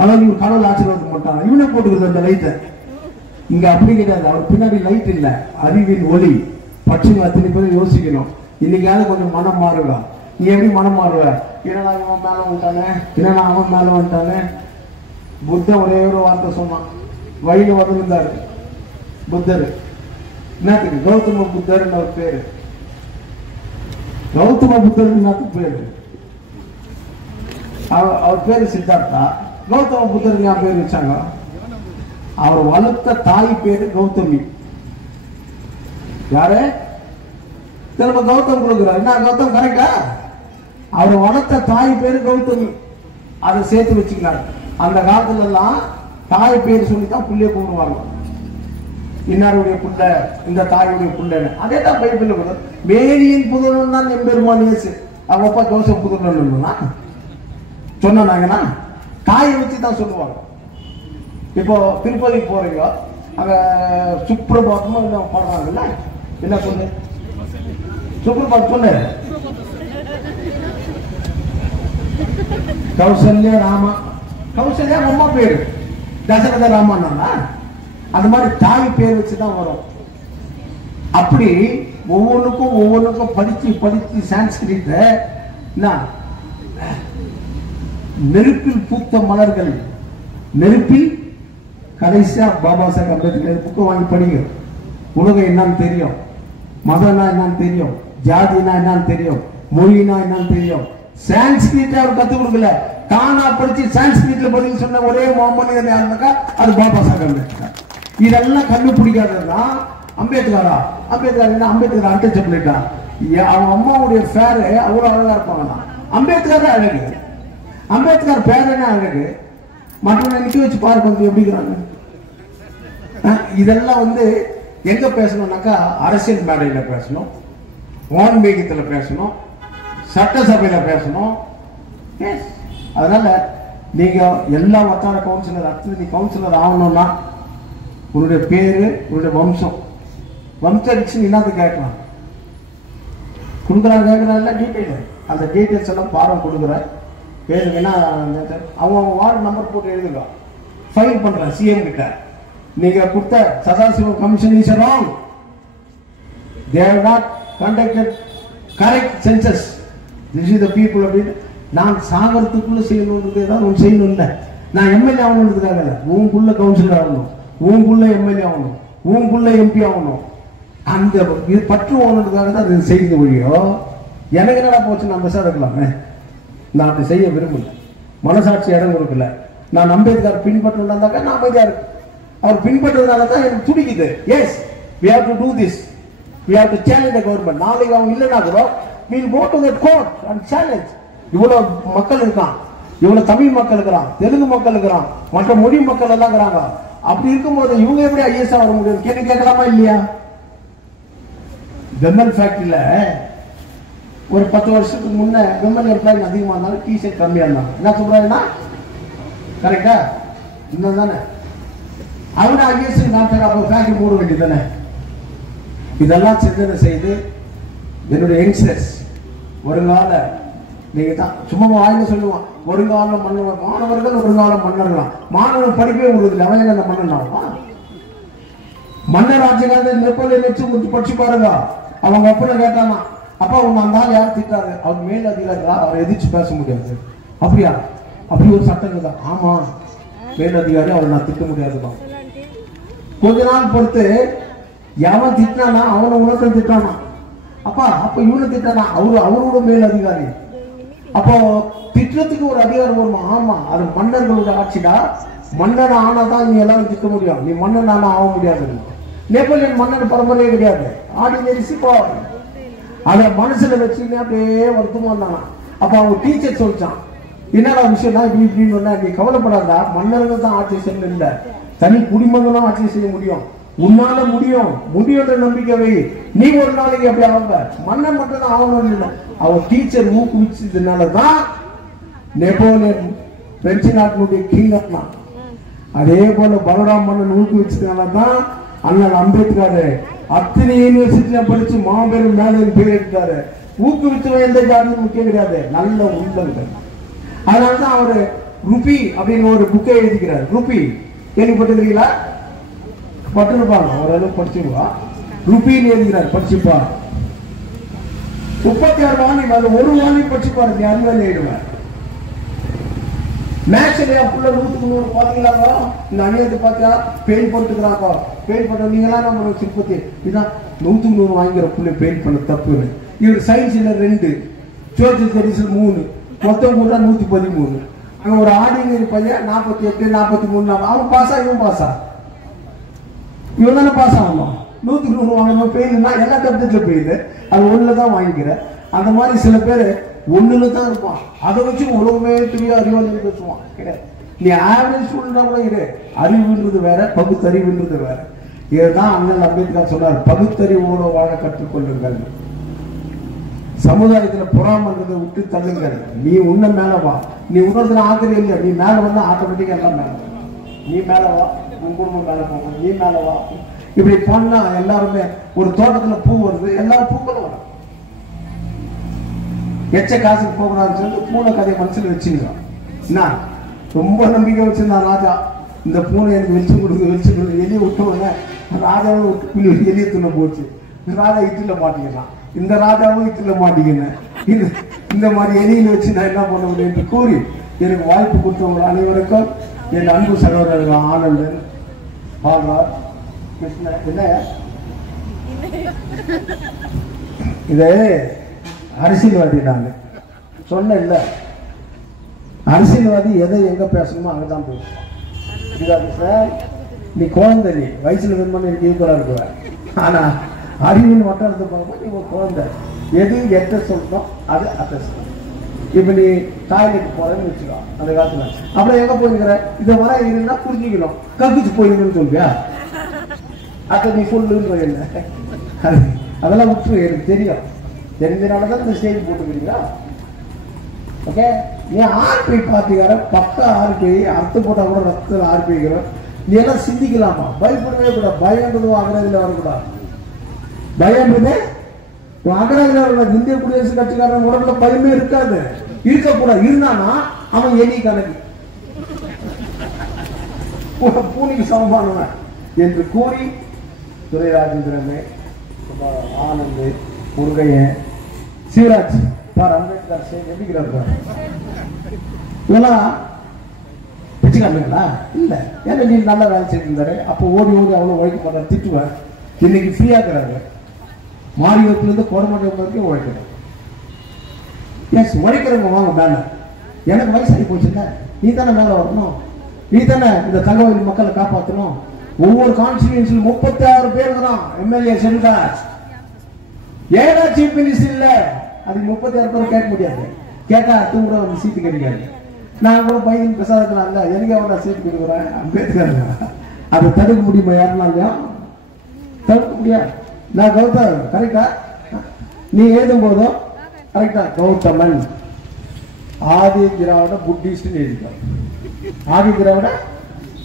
அதாவது இவர் கடவுள் ஆசீர்வாதம் மாட்டாங்க, இவனே போட்டுக்கிறது அந்த லைட்டை. இங்க அப்படி கிடையாது, அவர் பின்னாடி லைட் இல்ல, அறிவின் ஒளி. பட்சங்க அத்தனை பேரும் யோசிக்கணும். இன்னைக்காவது கொஞ்சம் மனம் மாறுவா. நீ எப்படி மனம் மாறுவ? என்னடா இவன் மேல வந்துட்டானே, என்னடா அவன் மேல வந்துட்டானே. புத்தன் ஒரே ஒரு வார்த்தை சொன்னான், வழியில வந்திருந்தாரு புத்தர். என்னத்துக்கு? கௌதம புத்தர் ஒரு பேரு. கௌதம புத்தர் என்னத்துக்கு பேரு? அவர் பேரு சித்தார்த்தா. கௌதம புத்தருக்கு என் பேர் வச்சாங்க. அவர் வளர்த்த தாய் பேரு கௌதமி. யாரு? திரும்ப கௌதம் கொடுக்குறார். என்ன கௌதம் கரெக்டா? அவர் வளர்த்த தாய் பேரு கௌதமி. அதை சேர்த்து வச்சுக்கிறார். அந்த காலத்துல எல்லாம் தாய் பேர் சொல்லித்தான் புள்ளைய கூப்பிடுவாங்க. இன்னாருடைய புள்ள, இந்த தாயுடைய புள்ளன்னு. அதே தான் பைபிள். மேரியின் புதல்வன் தான் எம்பெருமான் இயேசு. அவங்க அப்பா ஜோசப் புதல்வன் சொன்னாங்கன்னா தாயை வச்சு தான் சொல்லுவாங்க. இப்போ திருப்பதிக்கு போறீங்க, அங்க சுப்ரபாதமா பாடுறாங்கல்ல, என்ன சொல்லு? சுப்ரபாத் சொல்லு. கௌசல்யா ராமா. கௌசல்யா அம்மா பேரு, தசரத ராமன்னா அந்த மாதிரி தாய் பேர் வச்சுதான் வரும். அப்படி ஒவ்வொன்றுக்கும் படிச்சு சான்ஸ்கிரிட் நெருப்பில் பூத்த மலர்கள், நெருப்பில் கடைசியா பாபா சாஹேப் அம்பேத்கர் புக்கை வாங்கி படிங்க. உலகம் என்னன்னு தெரியும், மதம்னா என்னன்னு தெரியும், ஜாதினா என்னன்னு தெரியும், மொழினா என்னன்னு தெரியும். சான்ஸ்கிரிட் அவர் கத்துக் கொடுக்கல, தானா படிச்சு சான்ஸ்கிரிட்ல பதில் சொன்ன ஒரே மனிதன் யாருனாக்கா அது பாபா சாஹேப் அம்பேத்கர். இதெல்லாம் கண்டுபிடிக்காததுதான் அம்பேத்கரா? அம்பேத்கர் என்ன? அம்பேத்கர் அன்டச்சபிலிட்டா? அவங்க அம்மாவுடைய பேரு அவ்வளவு அழகா இருப்பாங்க. அம்பேத்கர் அழகு, அம்பேத்கர் பேரனே அழகு. மற்றவங்க நிக்க வச்சு பார்க்க எப்படி இருக்கிறாங்க. இதெல்லாம் வந்து எங்க பேசணும்னாக்கா அரசியல் மேடையில பேசணும், வான்மீகத்துல பேசணும், சட்டசபையில பேசணும். அதனால நீங்க எல்லா வட்டார கவுன்சிலர் அத்தனை கவுன்சிலர் ஆகணும்னா உன்னுடைய பேரு, உன்னுடைய வம்சம் இல்லாத கேட்கலாம். கொடுக்குறாங்க கேட்கறாங்க டீட்டெயில், அந்த டீட்டெயில்ஸ் எல்லாம் பாரம் கொடுக்குற பேருங்கன்னா அவங்க வார்டு நம்பர் போட்டு எழுதுங்க. ஃபைல் பண்றேன் சிஎம் கிட்ட. நீங்க கொடுத்த Sadasivam commission is wrong, they have not conducted correct census, this is the people அப்படின்னு நான் சாகரத்துக்குள்ள செய்யணுன்றது ஏதாவது ஒன்று செய்யணும். இல்லை, நான் எம்எல்ஏ ஆகணுன்றதுக்காக இல்லை, உங்களுக்குள்ள கவுன்சிலர் ஆகணும், உங்களுக்குள்ள எம்எல்ஏ ஆகணும், உங்களுக்குள்ள எம்பி ஆகணும். அந்த பற்று ஆகணுன்றதுக்காக தான் அது செய்த வழியோ. எனக்கு என்னடா போச்சு, நான் பெருசாக இருக்கலாமே, நான் அப்படி செய்ய விரும்பல. மனசாட்சி இடம் கொடுக்கல. நான் அம்பேத்கர் பின்பற்றினாக்கா நான் அமைதியா இருக்கு. அவர் பின்பற்றதுனால தான் எனக்கு துடிக்குது. Yes, we have to do this, we have to challenge the government. நாளைக்கு அவங்க இல்லைன்னா கூட we'll go to the court and challenge. இவ்வளவு மக்கள் இருக்கான், இவ்வளவு தமிழ் மக்கள் இருக்கிறான், தெலுங்கு மக்கள் இருக்கிறான், மற்ற மொழி மக்கள் எல்லாம் இருக்கிறாங்க. அப்படி இருக்கும்போது இவங்க எப்படி ஐஎஸ் வர முடியும் கேள்வி கேட்கலாமா இல்லையா? விமல் ஃபேக்டரியில ஒரு 10 வருஷத்துக்கு முன்ன விமல் எம்ப்ளாய் அதிகமா இருந்தாலும் டிஷர்ட் கம்மியா இருந்தாங்க. என்ன சொல்றாங்கன்னா கரெக்டா இன்னும் தானே அவனை ஐஎஸ் அப்போ ஃபேக்டரி மூட வேண்டியது தானே. இதெல்லாம் சிந்தனை செய்து என்னுடைய யங்ஸ்டர்ஸ் வருங்கால நீங்க தான் சும்மா வாயில சொல்லுவான் வருங்கால மன்னர் மாணவர்கள் வருங்கால மன்னர்களாம். மாணவர்கள் படிக்கவே விடுறதில்லை. அவன் அந்த மன்னன் மன்னர் ஆட்சி காலத்தில் நெப்போலியன் வச்சு கொஞ்சம் படிச்சு பாருங்க. அவங்க அப்பனை கேட்டானா அப்பா உன்னை அந்த ஆள் யார் திட்டாரு, அவர் மேல் அதிகாரி அவரை எதிர்த்து பேச முடியாது. அப்படியா? அப்படி ஒரு சட்டம் தான். ஆமா, மேல் அதிகாரி அவரை நான் திட்ட முடியாதுதான். கொஞ்ச நாள் பொறுத்து எவன் திட்டானா அவனை உனக்கு திட்டானா அப்பா, அப்ப இவனை திட்டானா அவரோட மேல் அதிகாரி. அப்போ திட்டத்துக்கு ஒரு அதிகாரம் வருமா? ஆமா, அது மன்னர்களோட ஆட்சிடா. மன்னன் ஆனாதான் நீ எல்லாரும் திட்ட முடியும், நீ மன்னன் ஆனா ஆக முடியாது. நெப்போலியன் மன்னன் பரம்பரையே கிடையாது, ஆர்டினரி சிப்பாய். அத மனசுல வச்சுன்னு அப்படியே வருத்தமா இருந்தானா. அப்ப அவங்க டீச்சர் சொல்லிச்சான் என்னடா விஷயம்னா இப்படின்னு நீ கவலைப்படாதா, மன்னர்கள் தான் ஆட்சி செய்யணும் இல்ல, தனி குடிமகனும் ஆட்சி செய்ய முடியும், உன்னால முடியும் முடியுன்ற நம்பிக்கை. நீ ஒரு நாளைக்கு எப்படி அவங்க மன்னன் மட்டும் தான் ஆகணும் இல்லை. அவன் டீச்சர் ஊக்குவிச்சதுனாலதான் நெப்போலியன் பிரெஞ்சு நாட்டினுடைய கிங் ஆனா. அதே போல பலராம் மன்னன் ஊக்குவிச்சதுனாலதான் அண்ணன் அம்பேத்கர் அத்தனை யூனிவர்சிட்டியில படிச்சு மாபெரும் மேலே பேர் எடுத்தாரு. ஊக்குவிச்சவன் எந்த ஜாதியும் முக்கியம் கிடையாது, நல்ல உள்ளங்கள். அதனாலதான் அவரு ருபி அப்படின்னு ஒரு புக்கை எழுதிக்கிறார். ருபி கேள்விப்பட்டிருக்கீங்களா? பட்டிருப்பாங்க, ஓரளவு படிச்சிருவா. ருபின்னு எழுதுகிறார், படிச்சுப்பா. 36 வால்யூம், அது ஒரு வால்யூம் படிச்சுப்பாரு, நீ அறிவாளி ஆயிடுவேன். மேக்ஸ்ல புள்ள 100க்கு 100 பாத்தீங்களாக்கா, இந்த அணியத்தை பார்த்தா பெயிண்ட் போட்டுக்கிறாக்கா, பெயிண்ட் பண்ண நீங்களாம் நம்ம திருப்பதி இதான் 100க்கு 100 வாங்கிக்கிற புள்ள பெயிண்ட் பண்ண தப்புன்னு. இவர் சயின்ஸ்ல 2, சோசியல் ஸ்டடீஸ்ல 3, மொத்தம் கூட 113. அங்க ஒரு ஆர்டினரி பையன் 48, 43, அவன் பாஸா இவன் பாஸா? இவன் தானே பாஸ் ஆகணும். 100க்கு 100 வாங்கணும். பெயின்னா எல்லா சப்ஜெக்ட்ல பெயிண்ட், அது ஒண்ணுலதான் வாங்கிக்கிற. அந்த மாதிரி சில பேர் ஒண்ணுல தான் இருப்பான், அதை வச்சு உலகமே தெரிய அறிவாளி பேசுவான். கிடையாது, நீ ஆவரேஜ் ஸ்டூடெண்டா கூட இரு. அறிவுன்றது வேற, பகுத்தறிவுன்றது வேற. இதுதான் அண்ணல் அம்பேத்கர் சொன்னார், பகுத்தறிவோட வாழ கற்றுக்கொள்ளுங்கள், சமுதாயத்துல பொறாமன்றதை விட்டு தள்ளுங்கள். நீ உன்ன மேல வா, நீ உணர்த்துல ஆக்கிரம் இல்லை, நீ மேல வந்தா ஆட்டோமேட்டிக்கா எல்லாம் மேல. நீ மேல வா, உன் குடும்பம் மேல போகும், நீ மேல வா. இப்படி பண்ணா எல்லாருமே, ஒரு தோட்டத்துல பூ வருது, எல்லாரும் பூக்களும் வரும். எச்ச காசுக்கு போகக்கூடாதுன்னு சொல்லி பூனை கதையை மனசுல வச்சுக்கிறான். என்ன ரொம்ப நம்பிக்கை வச்சிருந்தான் ராஜா, இந்த பூனை எனக்கு வெளிச்சு கொடுத்து எலியை விட்ட உடனே ராஜாவும் விட்டு எலிய துணை போச்சு. ராஜா இட்டுல மாட்டிக்கிறான், இந்த ராஜாவும் இட்டுல மாட்டிக்கினேன். இந்த மாதிரி எலியில வச்சு நான் என்ன பண்ண முடியும் என்று கூறி எனக்கு வாய்ப்பு கொடுத்தவங்க அனைவருக்கும் என் அன்பு சகோதரர்கள் ஆனந்தன், பால்ராஜ், கிருஷ்ணன். என்ன இது அரசியல்வாதி? நாங்க சொன்ன இல்ல, அரசியல்வாதி எதை எங்க பேசணுமோ அங்கதான் பேசுவோம். சார் நீ குழந்தை, நீ வயசுல விரும்ப எனக்கு ஈக்குவலா இருக்குவ, ஆனா அறிவியல் வட்டாரத்தை பார்க்கும்போது நீ குழந்தை. எது எட்ட சொல்லணும் அது அட்ட சொல்லணும். இப்ப நீ டாய்லெட் போறேன்னு வச்சுக்கோ, அந்த காலத்துல அப்புறம் எங்க போயிருக்கிற இதை வர இருந்தா புரிஞ்சுக்கணும், கக்குச்சு போயிருக்கணும்னு சொல்வியா? அத்த நீ சொல்லுன்னு என்ன அதெல்லாம் விட்டு எனக்கு தெரியும், தெரிஞ்சனாலதான் இந்த ஸ்டேஜ் போட்டுக்கிறீங்களா? ஓகே, நீ ஆர்பி பார்ட்டிக்கார பக்கா ஆர்பி, அர்த்தம் போட்டா கூட ரத்தத்தில் ஆர்பிக்கிற, நீ எல்லாம் சிந்திக்கலாமா? பயப்படவே கூடாது, பயன்றதும் அகராதியில் வரக்கூடாது. பயன்றது அகராதியில் வரக்கூடாது. இந்திய குடியரசு கட்சிக்காரன் உடம்புல பயமே இருக்காது, இருக்கக்கூடாது. இருந்தானா அவன் எலி கணக்கு, பூனிக்கு சமமானவன் என்று கூறி துரைராஜேந்திரமே, ஆனந்த், முருகையன், சிவராஜ் பார், அம்பேத்கர் எப்படிங்கிறார் இதெல்லாம் பிச்சுக்காட்டுங்களா? இல்ல, ஏன்னா நீ நல்லா வேலை செய்திருந்தாரு. அப்போ ஓடி ஓடி அவ்வளவு உழைக்க மாட்டார், திட்டுவேன். இன்னைக்கு ஃப்ரீயா இருக்கிறாங்க, மாரியத்துல இருந்து கோடமாட்டம் வரைக்கும் உழைக்கணும். எஸ், உழைக்கிறவங்க வாங்க மேல. எனக்கு வயசாகி போச்சுல்ல, நீ தானே மேலே வரணும், நீ தானே இந்த தகவல் மக்களை காப்பாற்றணும். ஒவ்வொரு கான்ஸ்டிடியூன்சிலும் 36 பேர் இருக்கிறான் எம்எல்ஏ சென்றார். ஏன்னா சீஃப் மினிஸ்டர் இல்ல, அதுக்கு 36 பேர் கேட்க முடியாது. கேட்டா கூட வந்து சீட்டு கிடைக்காது. நான் கூட பையன் பிரசாதத்துல எனக்கு அவனா சீட்டு கொடுக்குறேன் அம்பேத்கர். அதை தடுக்க முடியுமா யாருனாலையும்? தடுக்க முடியாது. நான் கௌதம் கரெக்டா, நீ எழுதும் போதும் கரெக்டா கௌதமன் ஆதி திராவிட புத்திஸ்ட் எழுதிக்கலாம். ஆதி திராவிட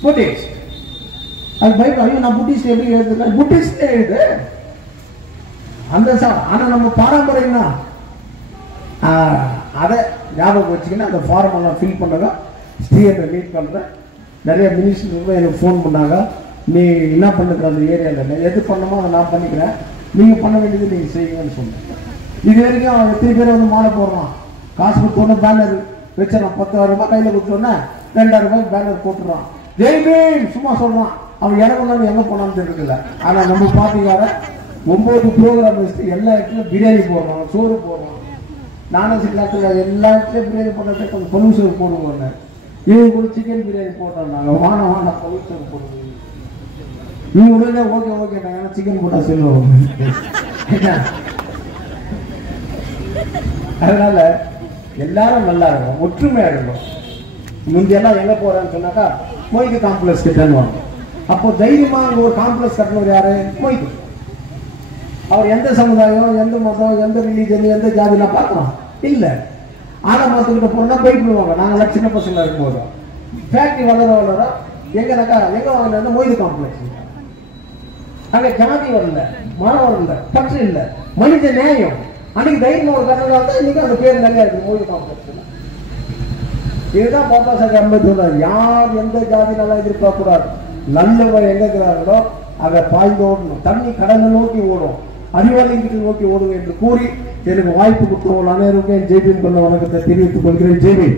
புத்திஸ்ட், அது பைபிள். ஐயோ நான் புத்திஸ்ட் எப்படி எழுதுறேன்? புத்திஸ்ட் எழுது அந்த ஆனா நம்ம பாரம்பரியம்னா அதை ஞாபகம் வச்சுக்கின்னு அந்த ஃபார்ம் எல்லாம் ஃபில் பண்ணாங்க. ஸ்ரீஹரியை மீட் பண்ணுறேன். நிறைய மினிஸ்டர் எனக்கு ஃபோன் பண்ணாங்க, நீ என்ன பண்ணுற அந்த ஏரியாவில் எது பண்ணமோ அதை நான் பண்ணிக்கிறேன், நீங்கள் பண்ண வேண்டியது நீங்கள் செய்யுங்கன்னு சொன்னேன். இது வரைக்கும் எத்தனை பேர் வந்து மாலை போடுறான், காசு கொடுத்தோன்னே பேனர் வச்சிடறான், 10,000 ரூபாய் கையில் கொடுத்தோன்னே 2,000 ரூபாய்க்கு பேனர் போட்டுறான், ஜெய்பீம் சும்மா சொல்கிறான். அவன் இறங்குனாலும் எங்கே போனான்னு தெரியல. ஆனால் நம்ம பார்த்திக்கார 9 ப்ரோக்ராம் வச்சுட்டு எல்லா இடத்துலையும் பிரியாணி போடுறான், சோறு போடுறான். நானும் சில நேரத்தில் எல்லா இடத்துலையும் பிரியாணி போடுறது கொஞ்சம் பழு சோறு போடுவோன்னு, இவங்க கூட சிக்கன் பிரியாணி போடுறோம். நாங்கள் வானா பழு சோறு போடுவோம். இவங்க உடனே ஓகே ஓகே நாங்கள் சிக்கன் போட்டா சொல்லுவோம். அதனால எல்லாரும் நல்லா இருக்கும், ஒற்றுமையா இருக்கும். முந்தியெல்லாம் எங்க போறேன்னு சொன்னாக்கா மொய்து காம்ப்ளெக்ஸ் கிட்டன்னு வாங்க. அப்போ தைரியமா அங்க ஒரு காம்ப்ளெக்ஸ் கட்டணும். யாரு? மொய்து. அவர் எந்த சமுதாயம், எந்த மதம், எந்த ரிலீஜன், எந்த ஜாதிலாம் பார்க்கலாம் இல்ல. ஆனா மதத்துக்கிட்ட போனா போயிடுவாங்க. நாங்களாம் சின்ன பசங்களா இருக்கும் போது ஃபேக்டரி வளர எங்கனாக்கா எங்க வாங்கினா மொய்து காம்ப்ளெக்ஸ். அங்க ஜாதி வரல, மனம் வரல, பற்று இல்ல, மனித நேயம். அன்னைக்கு தைரியமா ஒரு கட்டணம் இருந்தா இன்னைக்கு அந்த பேர் நிறைய இருக்கு மொய்து காம்ப்ளெக்ஸ். இதுதான் பாப்பா சாஹேப் அம்பேத்கர் யார் எந்த ஜாதினால எதிர்பார்க்க கூடாது. நல்லவன் எங்க இருக்கிறார்களோ அதை பாய்ந்து ஓடணும். தண்ணி கடலை நோக்கி ஓடும், அறிவாலயத்தை நோக்கி ஓடும் என்று கூறி எனக்கு வாய்ப்பு கொடுத்தவர்கள் அனைவருக்கும் என் ஜெய்பீம் பண்ண வணக்கத்தை தெரிவித்துக் கொள்கிறேன். Jai Bhim.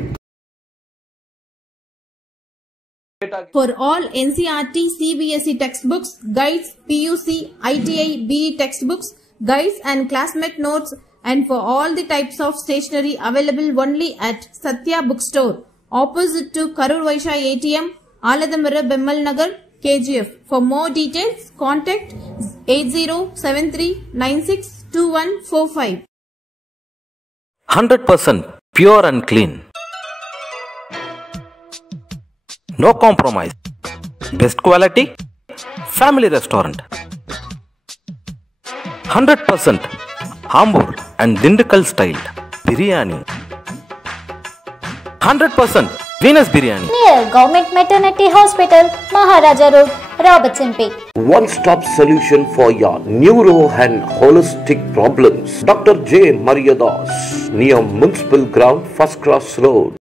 For all NCERT, CBSE textbooks, guides, PUC, ITI, BE textbooks, guides and classmate notes, and for all the types of stationery available only at Satya Bookstore, opposite to Karur Vaishya ATM, Aladamara, Bemmal Nagar, KGF. For more details, contact 8073962145. 100% pure and clean. No compromise. Best quality. Family restaurant. 100% Hamburg and Dindigul style biryani. 100% Venus biryani. Near Government Maternity Hospital, Maharaja Road, Robertson Peak. One-stop solution for your neuro and holistic problems. Dr. J. Mariadas, near Municipal Ground, First Cross Road.